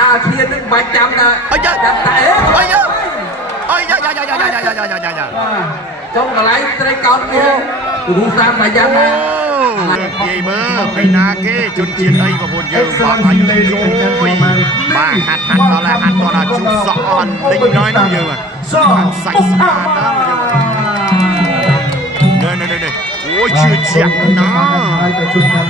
đa thiênនឹងបាច់ចាំតែចាំតែអីចុងកន្លែងត្រីកោតវាគ្រូសាមបាយ៉ាងណានិយាយមើលពីណាគេជនជាតិអីបងប្អូនយើងបងអញជួយបាទហាត់ដល់ហើយហាត់ដល់ជូសក់អស់លិញណយនោះយើងសាច់ស្អាតណាស់យើងអូយជឿជាក់ណាហើយតែជួយតាម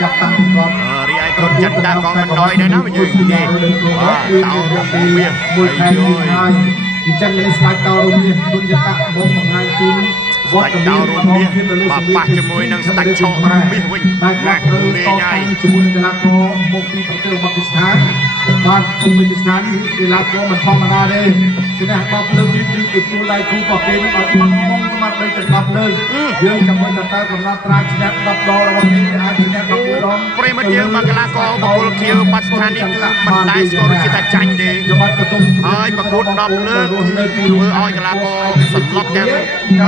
ចាប់តាំងគាត់រីឯកូនចិត្តដាក់កងមិនដ ாய் ដែរណាយើងនិយាយបាទតោរងមាសមួយខែហើយអញ្ចឹងនេះស្លាច់តោរងមាសគុណយតៈបងបង្ហាញជូនវត្តតោរងមាសបាទប៉ះជាមួយនឹងស្ដេចឆក់រងមាសវិញណាលេងហើយជាមួយនឹងកីឡាករមកពីប្រទេសបាគីស្ថានបាទគុំបាគីស្ថាននេះកីឡាករមិនធម្មតាទេគឺណាបបលើកនេះគឺទួលដៃគូរបស់គេនឹងឲ្យបាត់មុំស្មាត់ដូច10លើយើងចាំមើលតើកំណត់ត្រាឈ្នះ10ដងរបស់គេអាចឈ្នះ11ដងប្រិមត្តយើងមកកីឡាករបកុលខៀវបាត់ស្ថាននេះគឺមិនដែលស្គាល់ជាថាចាញ់ទេហើយប្រកួត10លើកគឺធ្វើឲ្យកីឡាករសន្លប់ទាំង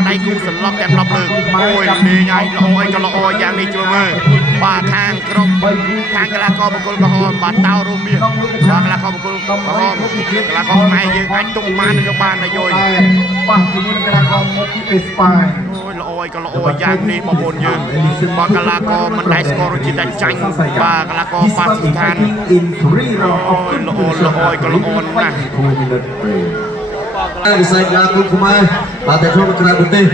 ដៃគូសន្លប់ទាំង10លើកអូយលេងហើយល្អអីក៏ល្អយ៉ាងនេះជួយមើលបាទខាងក្រុមខាងកីឡាករបកុលក្រហមបាទតោរមាសបាទកីឡាករបកុលក្រហមកីឡាករខ្មែរយើងអាចទុកបានឬក៏បានដែរយយបាទជាមួយកីឡាករមកពីអេស្ប៉ាញអូយល្អអីក៏ល្អយ៉ាងនេះបងប្អូនយើងបាទកីឡាករមិនដែលស្គាល់ជាតែចាញ់បាទកីឡាករបាគីស្ថានល្អអីក៏ល្អណាស់វិស័យកីឡាគុណខ្មែរបាទតែក្នុងក្រៅប្រទេស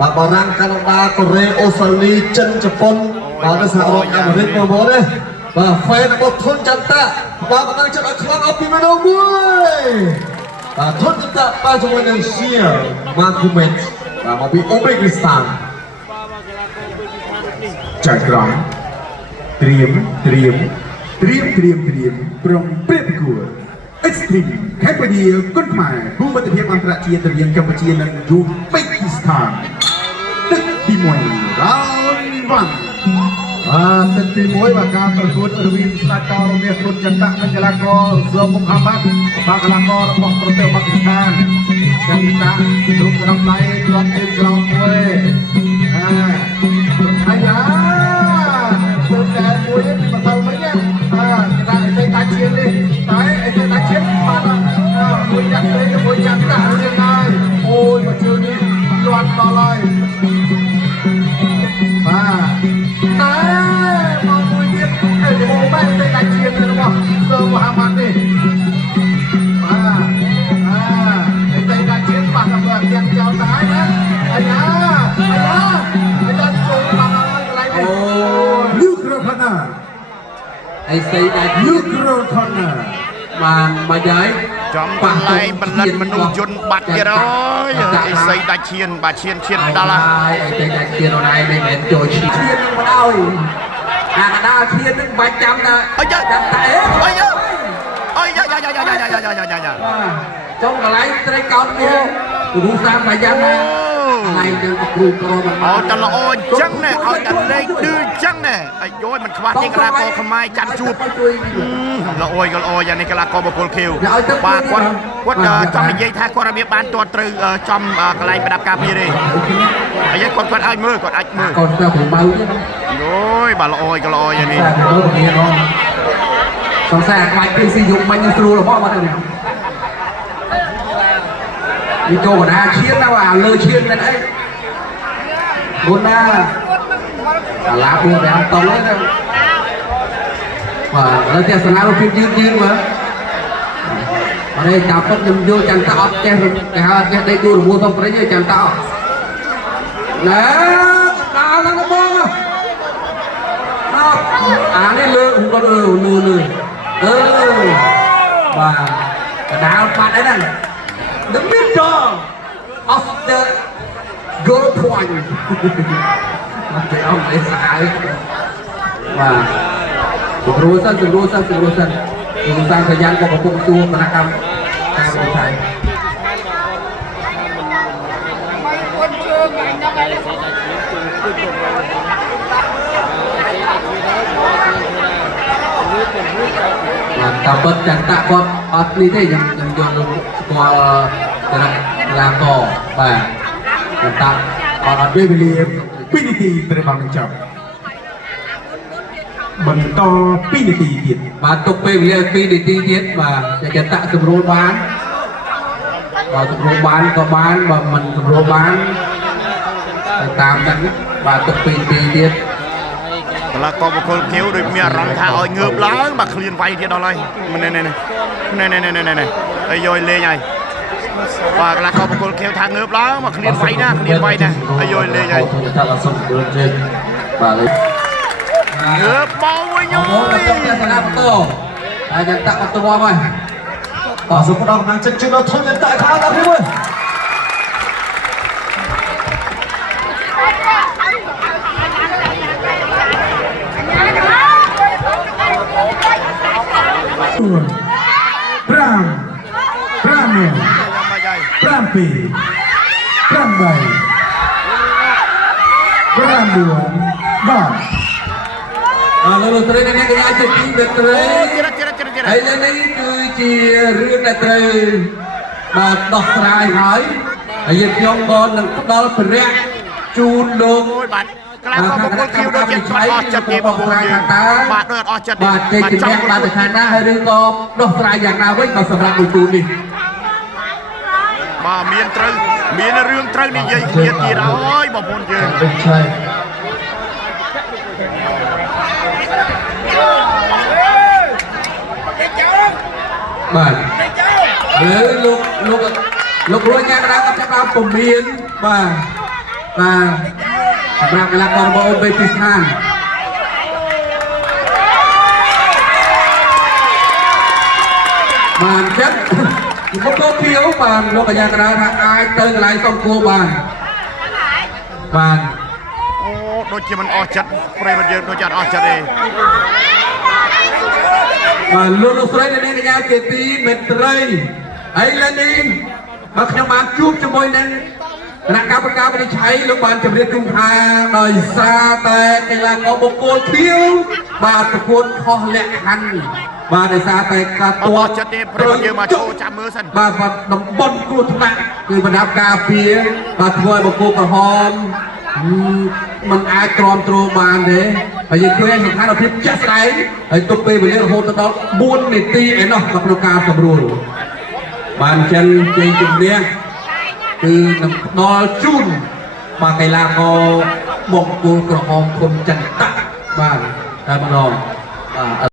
បាទបារាំងកាណាដាកូរ៉េអូស្ត្រាលីចិនជប៉ុនបាទនៅសហរដ្ឋអាមេរិកបងប្អូនណាបាទ fan របស់ធុនចន្ទៈបាទកំពុងចិត្តឲ្យខ្លាំងអស់ពីម្ដងមួយបាទធុនចន្ទៈបាទជាមួយនឹង Shia Markumet បាទមកពីអូបេគីស្ថានចែកក្រមត្រៀមប្រុងព្រៀបគួរ Extreme ខេបឌីគុណខ្មែរគូមិត្តភាពអន្តរជាតិរវាងកម្ពុជានិងយូបេគីស្ថានទឹកទី1 Round 1ទឹកទី1បាទការប្រកួតរវាងស្ដេចតរមាសគុណចន្ទៈនិងកីឡាករស៊ូមុខហាម៉ាត់បាទកីឡាកររបស់ប្រទេសបាគីស្ថានចន្ទៈគ្រប់ក្រុមដៃគ្រាប់ទីក្រោមមួយហើយឡាទៅតែមួយនេះមកទៅវិញគេថាអីទៅតាឈៀននេះតែអីទៅតាឈៀនបាទមួយចាក់ទៅជាមួយចន្ទៈរៀងហើយអូយមកជឿនេះលាត់ដល់ហើយបាទតែមកមួយទៀតអូបែរទៅតាឈៀនរបស់ស៊ើមហាម៉ាត់នេះបាទអីទៅតាឈៀនបាទដល់ទាំងចោលទៅហើយណាអាយ៉ាចូលបានហើយកន្លែងនេះអូលូក្រូផាណាអីស្អីដែរលូក្រូផាណាបានមកយាយចំបាក់លែងផលិតមនុស្សយន្តបាត់ទៀតអើយអីស្អីដាច់ឈានបាទឈានដល់ហើយអីទៅដាច់ឈានអូនឯងមិនមែនចូលឈាននឹងមិនអើយអាកដាឈាននឹងបាច់ចាំតែចាំតែចុងកន្លែងត្រីកោតវាគ្រូសាមបាយ៉ាងណាថ្ងៃយើងគ្រូក្រមអត់តែល្អអញ្ចឹងណែឲ្យតែលេខឌឺអញ្ចឹងណែអាយយមិនខ្វះជាកីឡាករខ្មែរចាំជួបល្អក៏ល្អយ៉ាងនេះកីឡាករបកុលខៀវបាទគាត់ចង់និយាយថាគាត់របៀបបានទាត់ត្រូវចំកន្លែងប្រដាប់ការពារទេហើយគាត់អាចមើលគាត់អាចមើលគាត់ទៅប្របើយោយបាទល្អក៏ល្អយ៉ាងនេះសង្ស័យអាខ្លាចពីស៊ីយកបាញ់ស្រួលរបស់បាត់នេះនេះចូលកណ្ដាលឈៀនណាបាទលើឈៀនนั่นអីមុនណាអាឡាបួន5តង់ហ្នឹងបាទហើយទស្សនារូបភាពយឺតមើលអរេចាប់ពុតខ្ញុំយកចន្ទៈអត់ចេះគេហៅចេះដេកទូរមួលសុំព្រិញចន្ទៈណែដល់ហ្នឹងបងអានេះលើគាត់លឺបាទកណ្ដាលបាត់អីហ្នឹង The middle of the goal point តែអត់ឯស្អាតបាទគ្រូសិនគ្រូសាស្ត្រប្រយ៉ាងក៏កំពុងសួរគណៈកម្មការវិស័យតាមពិតចន្ទៈគាត់អត់នេះទេខ្ញុំយកលោកស្គាល់គណៈកីឡាករបាទចន្ទៈគាត់អត់ពេលវេលា2នាទីត្រូវបានបញ្ចប់ បន្ត2នាទីទៀត បាទទុកពេលវេលា2នាទីទៀតបាទតែចតៈសម្រួលបានបាទសម្រួលបានក៏បានបើមិនសម្រួលបានទៅតាមហ្នឹងបាទទុក2នាទីទៀត កីឡាករបុគ្គលខៀវដូចមានអារម្មណ៍ថាឲ្យងើបឡើងបាទឃ្លានវាយទៀតដល់ហើយនេះហើយយកលេងហើយបាទកីឡាករបុគ្គលខៀវថាងើបឡើងមកឃ្លានវាយណាហើយយកលេងហើយ ថាអសុំព្រឹកចេញបាទ ងើបមកវិញ អូទៅទៅសាលាបន្តហើយចតៈបន្តមកហើយ បាទសូមផ្ដល់កម្លាំងចិត្តជូនដល់ធនចន្ទៈខាងដល់មួយលោកស្រីនេះកញ្ញាជាទីមេត្រីហើយនេះគឺជារឿងដែលត្រូវបាទដោះស្រាយហើយហើយខ្ញុំក៏នឹងផ្ដល់ព្រះជូនលោក បាទកីឡាករបុគ្គលខៀវដូចជាអស់ចិត្តទេបងប្អូនយើងបាទដូចអស់ចិត្តទេ បាទជ័យជំនះបានទៅខាងណាហើយឬក៏ដោះស្រាយយ៉ាងណាវិញបើសម្រាប់មួយទូនេះ បាទមានរឿងត្រូវនិយាយគ្នាទៀតហើយបងប្អូនយើង បាទលើលោករួយញ៉ាំដល់ចាប់ដល់ពុំមានបាទសម្រាប់កីឡាកររបស់អូបេទីស្ថានបាទចិត្តមកទៅភៀវបាទលោកកញ្ញាកណ្ដាលថាអាចទៅកន្លែងសុំគួរបានបាទ អូដូចជាមិនអស់ចិត្តប្រិយមិត្តយើងដូចជាអត់អស់ចិត្តទេ បាទលោកស្រីនេះកញ្ញាជាទីមេត្រីហើយឥឡូវនេះបើខ្ញុំបានជួបជាមួយនឹងគណៈកម្មការវិនិច្ឆ័យលោកបានជម្រាបជូនថាដោយសារតែកីឡាករបុគ្គលខៀវបាទប្រកួតខុសលក្ខខណ្ឌបាទដោយសារតែការ អត់ចិត្តទេប្រិយមិត្តយើងមកចូលចាំមើលសិន បាទតំបន់គ្រោះថ្នាក់គឺបណ្ដាការពារបាទធ្វើឲ្យបុគ្គលក្រហមมันអាចទ្រាំទ្របានទេហើយយើងឃើញសំខាន់ភាពចាស់ស្ដែងហើយទុកពេលវេលារហូតដល់4នាទីឯណោះក្នុងការសម្រួលបានអញ្ចឹងជ័យជំនះគឺនឹងផ្ដល់ជូនបាទកីឡាករបង្គោលក្រហមគុំចន្ទៈបាទតែម្ដងបាទ